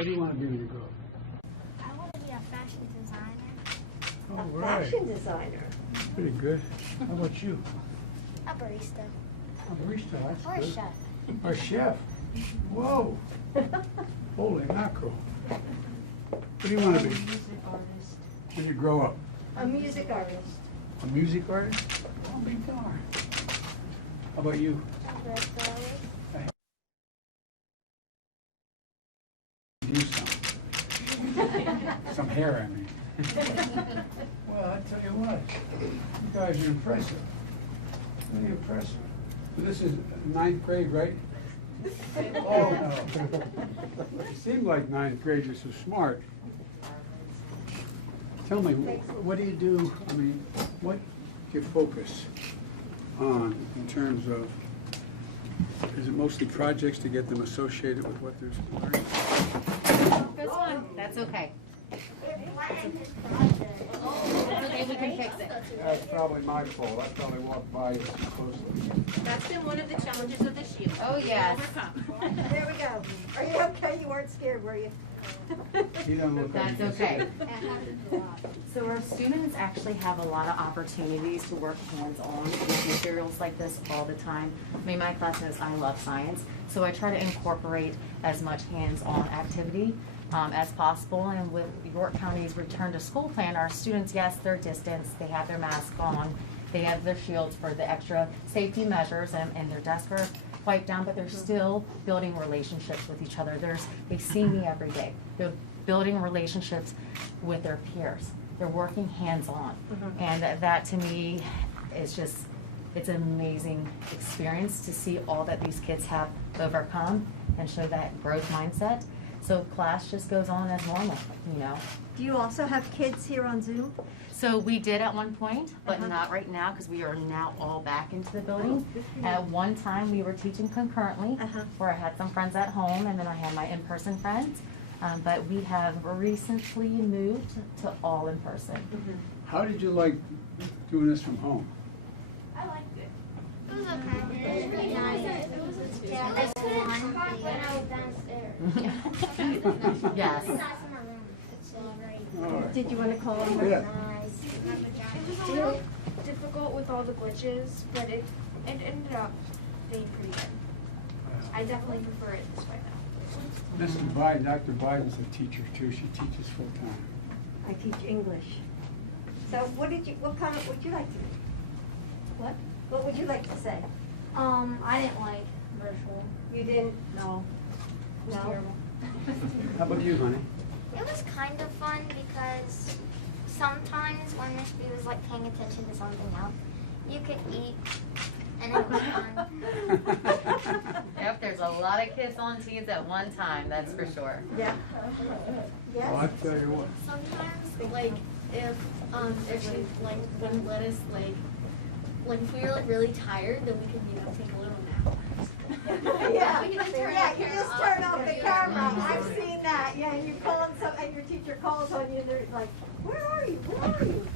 What do you want to be when you grow up? I want to be a fashion designer. All A right. fashion designer. Pretty good. How about you? A barista. A barista, that's Or a good. chef. Or a chef. Whoa. Holy mackerel. What do you want to be Music artist. when you grow up? A music artist. A music artist? I'll be darned. How about you? You some hair, I mean. Well, I tell you what, you guys are impressive. Really impressive. This is ninth grade, right? Oh, no. It seemed like ninth grade, you're so smart. Tell me, what do you do, I mean, what do you focus on in terms of, is it mostly projects to get them associated with what they're learning? This one, that's okay. Okay, we can fix it. That's probably my fault. I probably walked by it too closely. That's been one of the challenges of this year. Oh, yes. Overcome. There we go. Are you okay? You weren't scared, were you? He doesn't look like That's he- okay. So our students actually have a lot of opportunities to work hands-on with materials like this all the time. I mean, my class knows I love science, so I try to incorporate as much hands-on activity as possible. And with York County's return to school plan, our students, yes, they're distanced, they have their mask on, they have their shields for the extra safety measures, and their desks are wiped down, but they're still building relationships with each other. They see me every day. They're building relationships with their peers. They're working hands-on. And that to me is just, it's an amazing experience to see all that these kids have overcome and show that growth mindset. So class just goes on as normal, you know. Do you also have kids here on Zoom? So we did at one point, but not right now because we are now all back into the building. At one time, we were teaching concurrently, where I had some friends at home and then I had my in-person friends. But we have recently moved to all in person. How did you like doing this from home? I liked it. It was okay. It was really nice. It was I couldn't talk when I was downstairs. Yes. It's nice in my room. It's very All right. Did you want to call them? Yeah. nice. It was a little difficult with all the glitches, but it ended up being pretty good. I definitely prefer it this way now. Mrs. Biden, Dr. Biden's a teacher too. She teaches full time. I teach English. So what comment would you like to make? What? What would you like to say? I didn't like virtual. You didn't? No. It was No? terrible. How about you, honey? It was kind of fun because sometimes when Miss B was like paying attention to something else, you could eat and it was fun. Yep, there's a lot of kids on teams at one time, that's for sure. Yeah. Well, I Yes? tell you what. Sometimes, like, if she, like, wouldn't let us, like, if we were, like, really tired, then we could, take a little nap. Yeah, We can just turn yeah, the you camera just off turn and off go the do camera. that. I've seen that. Yeah, and you call and your teacher calls on you, they're like, where are you? Where are you?